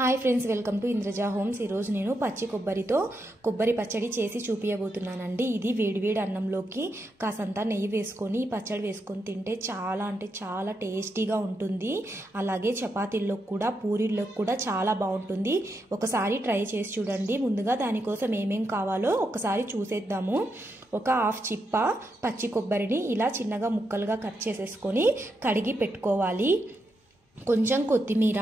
Hi friends, welcome to Indraja homes. ఈరోజు నేను పచ్చి కొబ్బరితో కొబ్బరి పచ్చడి చేసి చూపించబోతున్నానండి. ఇది వేడివేడి అన్నంలోకి కాసంత నెయ్యి వేసుకొని ఈ పచ్చడి వేసుకొని తింటే చాలా అంటే చాలా టేస్టీగా ఉంటుంది. అలాగే చపాతీల్లో కూడా పూరీల్లో కూడా చాలా బాగుంటుంది. ఒకసారి ట్రై చేసి చూడండి. ముందుగా దానికోసం ఏమేం కావాలో ఒకసారి చూసేద్దాము. ఒక హాఫ్ చిప్ప పచ్చి కొబ్బరిని ఇలా చిన్నగా ముక్కలుగా కట్ చేసేసుకొని కడిగి పెట్టుకోవాలి. కొంచెం కొత్తిమీర,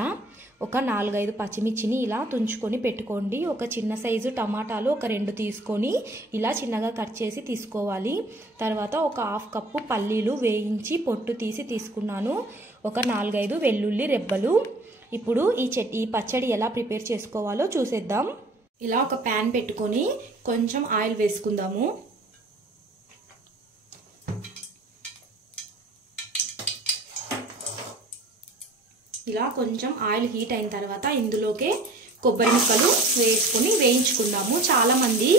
ఒక 4-5 పచ్చిమిర్చిని ఇలా తుంచుకొని పెట్టుకోండి. ఒక చిన్న సైజు టమాటాలు ఒక 2 తీసుకొని ఇలా చిన్నగా కట్ చేసి తీసుకోవాలి. తర్వాత ఒక హాఫ్ కప్పు పల్లీలు వేయించి పొట్టు తీసి తీసుకున్నాను. ఒక 4-5 వెల్లుల్లి రెబ్బలు. ఇప్పుడు ఈ పచ్చడి ఎలా ప్రిపేర్ చేసుకోవాలో చూసేద్దాం. ఇలా ఒక ప్యాన్ పెట్టుకొని కొంచెం ఆయిల్ వేసుకుందాము. ఇలా కొంచెం ఆయిల్ హీట్ అయిన తర్వాత ఇందులోకే కొబ్బరి ముక్కలు వేసుకొని వేయించుకుందాము. చాలామంది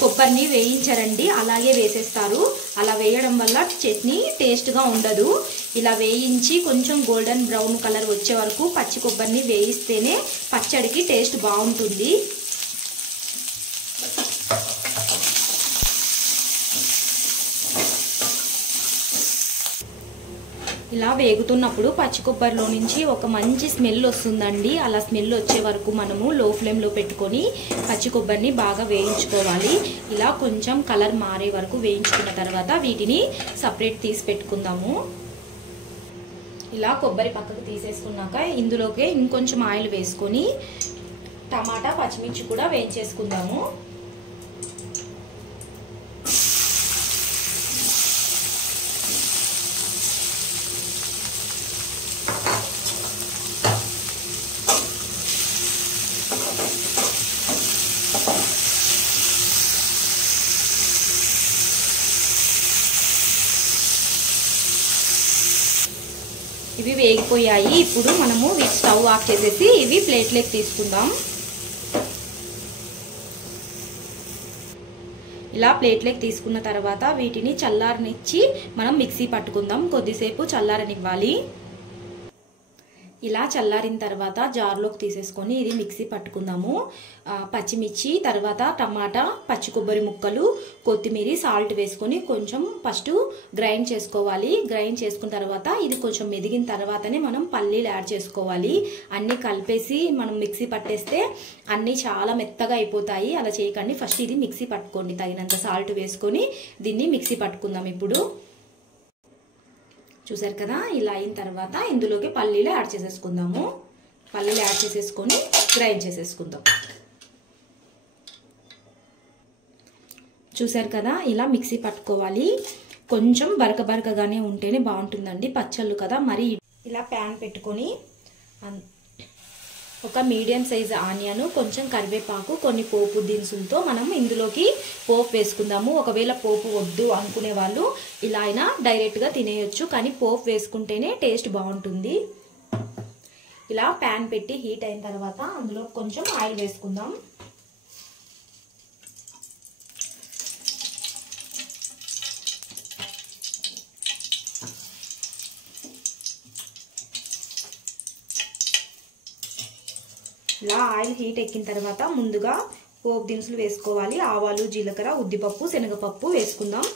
కొబ్బరిని వేయించరండి, అలాగే వేసేస్తారు. అలా వేయడం వల్ల చట్నీ టేస్ట్గా ఉండదు. ఇలా వేయించి కొంచెం గోల్డెన్ బ్రౌన్ కలర్ వచ్చే వరకు పచ్చి కొబ్బరిని వేయిస్తేనే పచ్చడికి టేస్ట్ బాగుంటుంది. ఇలా వేగుతున్నప్పుడు పచ్చి కొబ్బరిలో నుంచి ఒక మంచి స్మెల్ వస్తుందండి. అలా స్మెల్ వచ్చే వరకు మనము లో ఫ్లేమ్లో పెట్టుకొని పచ్చి కొబ్బరిని బాగా వేయించుకోవాలి. ఇలా కొంచెం కలర్ మారే వరకు వేయించుకున్న తర్వాత వీటిని సపరేట్ తీసి పెట్టుకుందాము. ఇలా కొబ్బరి పక్కకు తీసేసుకున్నాక ఇందులోకి ఇంకొంచెం ఆయిల్ వేసుకొని టమాటా పచ్చిమిర్చి కూడా వేయించేసుకుందాము. ఇవి వేగిపోయాయి. ఇప్పుడు మనము స్టవ్ ఆఫ్ చేసేసి ఇవి ప్లేట్లోకి తీసుకుందాం. ఇలా ప్లేట్లోకి తీసుకున్న తర్వాత వీటిని చల్లారనిచ్చి మనం మిక్సీ పట్టుకుందాం. కొద్దిసేపు చల్లారనివ్వాలి. ఇలా చల్లారిన తర్వాత జార్లోకి తీసేసుకొని ఇది మిక్సీ పట్టుకుందాము. పచ్చిమిర్చి, తర్వాత టమాటా, పచ్చి కొబ్బరి ముక్కలు, కొత్తిమీర, సాల్ట్ వేసుకొని కొంచెం ఫస్ట్ గ్రైండ్ చేసుకోవాలి. గ్రైండ్ చేసుకున్న తర్వాత ఇది కొంచెం మెదిగిన తర్వాతనే మనం పల్లీలు యాడ్ చేసుకోవాలి. అన్నీ కలిపేసి మనం మిక్సీ పట్టేస్తే అన్నీ చాలా మెత్తగా అయిపోతాయి. అలా చేయకండి. ఫస్ట్ ఇది మిక్సీ పట్టుకోండి. తగినంత సాల్ట్ వేసుకొని దీన్ని మిక్సీ పట్టుకుందాం. ఇప్పుడు చూసారు కదా, ఇలా అయిన తర్వాత ఇందులోకి పల్లీలు యాడ్ చేసేసుకుందాము. పల్లీలు యాడ్ చేసేసుకొని గ్రైండ్ చేసేసుకుందాం. చూసారు కదా, ఇలా మిక్సీ పట్టుకోవాలి. కొంచెం బరకగానే ఉంటేనే బాగుంటుందండి పచ్చళ్ళు కదా. మరి ఇలా ప్యాన్ పెట్టుకొని ఒక మీడియం సైజు ఆనియన్, కొంచెం కరివేపాకు, కొన్ని పోపు దినుసులతో మనం ఇందులోకి పోపు వేసుకుందాము. ఒకవేళ పోపు వద్దు అనుకునే వాళ్ళు ఇలా అయినా డైరెక్ట్గా తినేయొచ్చు, కానీ పోపు వేసుకుంటేనే టేస్ట్ బాగుంటుంది. ఇలా ప్యాన్ పెట్టి హీట్ అయిన తర్వాత అందులో కొంచెం ఆయిల్ వేసుకుందాం. ఇలా ఆయిల్ హీట్ ఎక్కిన తర్వాత ముందుగా పోపు దినుసులు వేసుకోవాలి. ఆవాలు, జీలకర్ర, ఉద్దిపప్పు, శనగపప్పు వేసుకుందాం.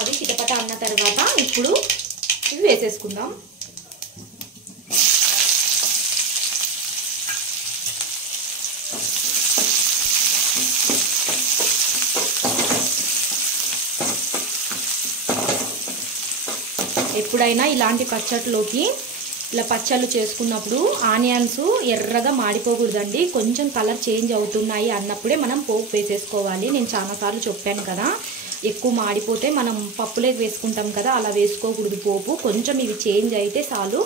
అవి చిటపట అన్న తర్వాత ఇప్పుడు ఇవి వేసేసుకుందాం. ఎప్పుడైనా ఇలాంటి పచ్చట్లోకి ఇలా పచ్చళ్ళు చేసుకున్నప్పుడు ఆనియన్స్ ఎర్రగా మాడిపోకూడదండి. కొంచెం కలర్ చేంజ్ అవుతున్నాయి అన్నప్పుడే మనం పోపు వేసేసుకోవాలి. నేను చాలాసార్లు చెప్పాను కదా, ఎక్కువ మాడిపోతే మనం పప్పులోకి వేసుకుంటాం కదా, అలా వేసుకోకూడదు పోపు. కొంచెం ఇవి చేంజ్ అయితే చాలు,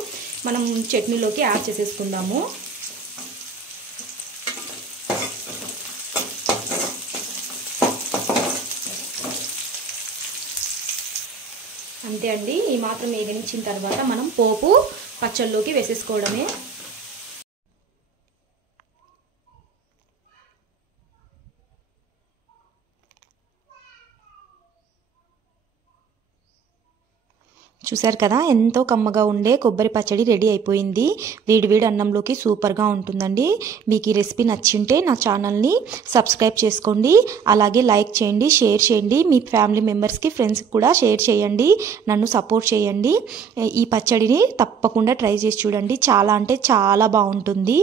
మనం చట్నీలోకి యాడ్ చేసేసుకుందాము. అంతే అండి. ఈ మాత్రం వేగనిచ్చిన తర్వాత మనం పోపు పచ్చళ్ళలోకి వేసేసుకోవడమే. చూసారు కదా, ఎంతో కమ్మగా ఉండే కొబ్బరి పచ్చడి రెడీ అయిపోయింది. వేడివేడి అన్నంలోకి సూపర్గా ఉంటుందండి. మీకు ఈ రెసిపీ నచ్చింటే నా ఛానల్ని సబ్స్క్రైబ్ చేసుకోండి. అలాగే లైక్ చేయండి, షేర్ చేయండి. మీ ఫ్యామిలీ మెంబర్స్కి, ఫ్రెండ్స్కి కూడా షేర్ చేయండి. నన్ను సపోర్ట్ చేయండి. ఈ పచ్చడిని తప్పకుండా ట్రై చేసి చూడండి. చాలా అంటే చాలా బాగుంటుంది.